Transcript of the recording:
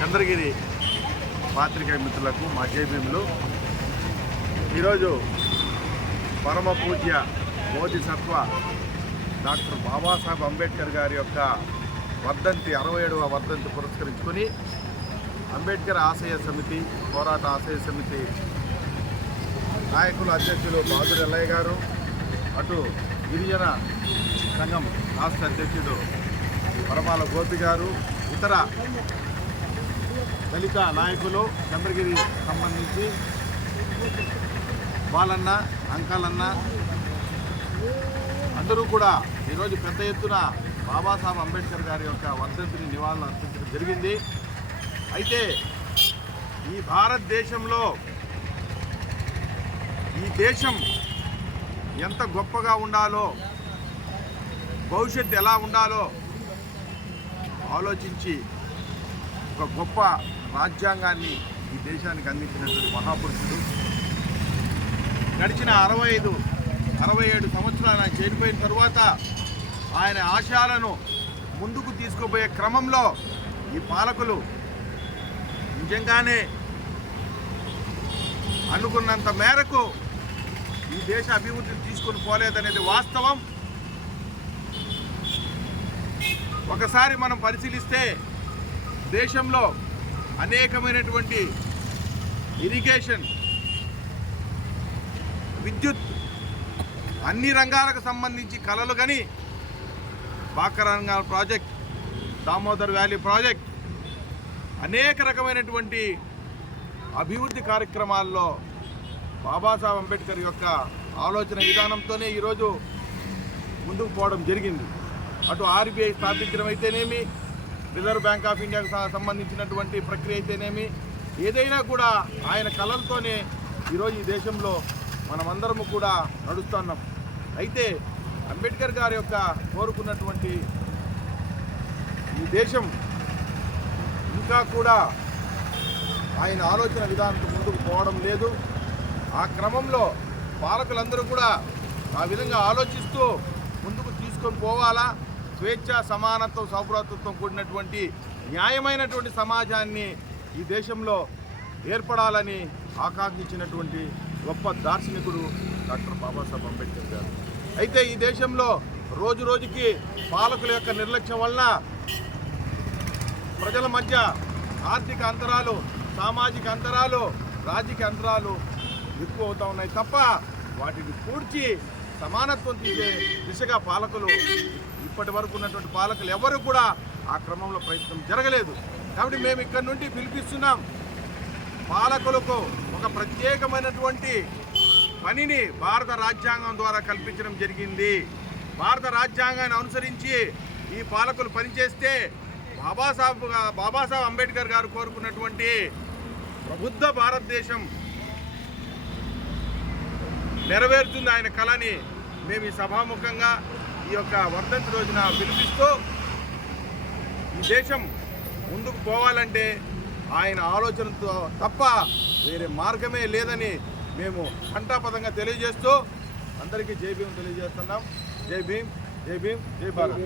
చంద్రగిరి పాత్రికేయ మిత్రులకు మా జైభీములు. ఈరోజు పరమ పూజ్య బోధిసత్వ డాక్టర్ బాబాసాహెబ్ అంబేద్కర్ గారి యొక్క వర్ధంతి 67వ వర్ధంతి పురస్కరించుకొని అంబేద్కర్ ఆశయ సమితి, పోరాట ఆశయ సమితి నాయకులు అధ్యక్షులు బాదురి ఎల్లయ్య గారు, అటు గిరిజన సంఘం రాష్ట్ర అధ్యక్షుడు పరమాల గోపి గారు, ఇతర దళిత నాయకులు చంద్రగిరి సంబంధించి బాలన్న, అంకలన్న అందరూ కూడా ఈరోజు పెద్ద ఎత్తున బాబాసాహెబ్ అంబేద్కర్ గారి యొక్క వర్ధంతిని నివాళులు అర్పించడం జరిగింది. అయితే ఈ భారతదేశంలో ఈ దేశం ఎంత గొప్పగా ఉండాలో, భవిష్యత్తు ఎలా ఉండాలో ఆలోచించి ఒక గొప్ప రాజ్యాంగాన్ని ఈ దేశానికి అందించినటువంటి మహాపురుషుడు. గడిచిన 67 సంవత్సరాలు ఆయన చేరిపోయిన తరువాత ఆయన ఆశయాలను ముందుకు తీసుకుపోయే క్రమంలో ఈ పాలకులు నిజంగానే అనుకున్నంత మేరకు ఈ దేశ అభివృద్ధిని తీసుకొని పోలేదనేది వాస్తవం. ఒకసారి మనం పరిశీలిస్తే దేశంలో అనేకమైనటువంటి ఇరిగేషన్, విద్యుత్, అన్ని రంగాలకు సంబంధించి కలలు కానీ బాకరంగాల ప్రాజెక్ట్, దామోదర్ వ్యాలీ ప్రాజెక్ట్, అనేక రకమైనటువంటి అభివృద్ధి కార్యక్రమాల్లో బాబాసాహెబ్ అంబేద్కర్ యొక్క ఆలోచన విధానంతోనే ఈరోజు ముందుకు పోవడం జరిగింది. అటు ఆర్బీఐ స్థాపించడం అయితేనేమి, రిజర్వ్ బ్యాంక్ ఆఫ్ ఇండియాకు సంబంధించినటువంటి ప్రక్రియ అయితేనేమి, ఏదైనా కూడా ఆయన కళలతోనే ఈరోజు ఈ దేశంలో మనమందరము కూడా నడుస్తున్నాం. అయితే అంబేద్కర్ గారి యొక్క కోరుకున్నటువంటి ఈ దేశం ఇంకా కూడా ఆయన ఆలోచన విధానంతో ముందుకు పోవడం లేదు. ఆ క్రమంలో పాలకులందరూ కూడా ఆ విధంగా ఆలోచిస్తూ ముందుకు తీసుకొని పోవాలా, స్వేచ్ఛ, సమానత్వం, సౌభ్రాతృత్వం కూడినటువంటి న్యాయమైనటువంటి సమాజాన్ని ఈ దేశంలో ఏర్పడాలని ఆకాంక్షించినటువంటి గొప్ప దార్శనికుడు డాక్టర్ బాబాసాహెబ్ అంబేద్కర్ గారు. అయితే ఈ దేశంలో రోజు రోజుకి పాలకుల యొక్క నిర్లక్ష్యం వలన ప్రజల మధ్య ఆర్థిక అంతరాలు, సామాజిక అంతరాలు, రాజకీయ అంతరాలు ఎక్కువ అవుతూ ఉన్నాయి తప్ప వాటిని పూడ్చి సమానత్వం తీసే దిశగా పాలకులు, ఇప్పటి వరకు ఉన్నటువంటి పాలకులు ఎవరు కూడా ఆ క్రమంలో ప్రయత్నం జరగలేదు. కాబట్టి మేము ఇక్కడి నుండి పిలిపిస్తున్నాం, పాలకులకు ఒక ప్రత్యేకమైనటువంటి పనిని భారత రాజ్యాంగం ద్వారా కల్పించడం జరిగింది. భారత రాజ్యాంగాన్ని అనుసరించి ఈ పాలకులు పనిచేస్తే బాబాసాహెబ్ అంబేద్కర్ గారు కోరుకున్నటువంటి ప్రబుద్ధ భారతదేశం నెరవేరుతుంది ఆయన కళని మేము ఈ సభాముఖంగా ఈ యొక్క వర్ధంతి రోజున పిలిపిస్తూ, ఈ దేశం ముందుకు పోవాలంటే ఆయన ఆలోచనతో తప్ప వేరే మార్గమే లేదని మేము ఘంటాపదంగా తెలియజేస్తూ అందరికీ జై భీమ్ తెలియజేస్తున్నాం. జై భీమ్, జై భీమ్, జై భారత్.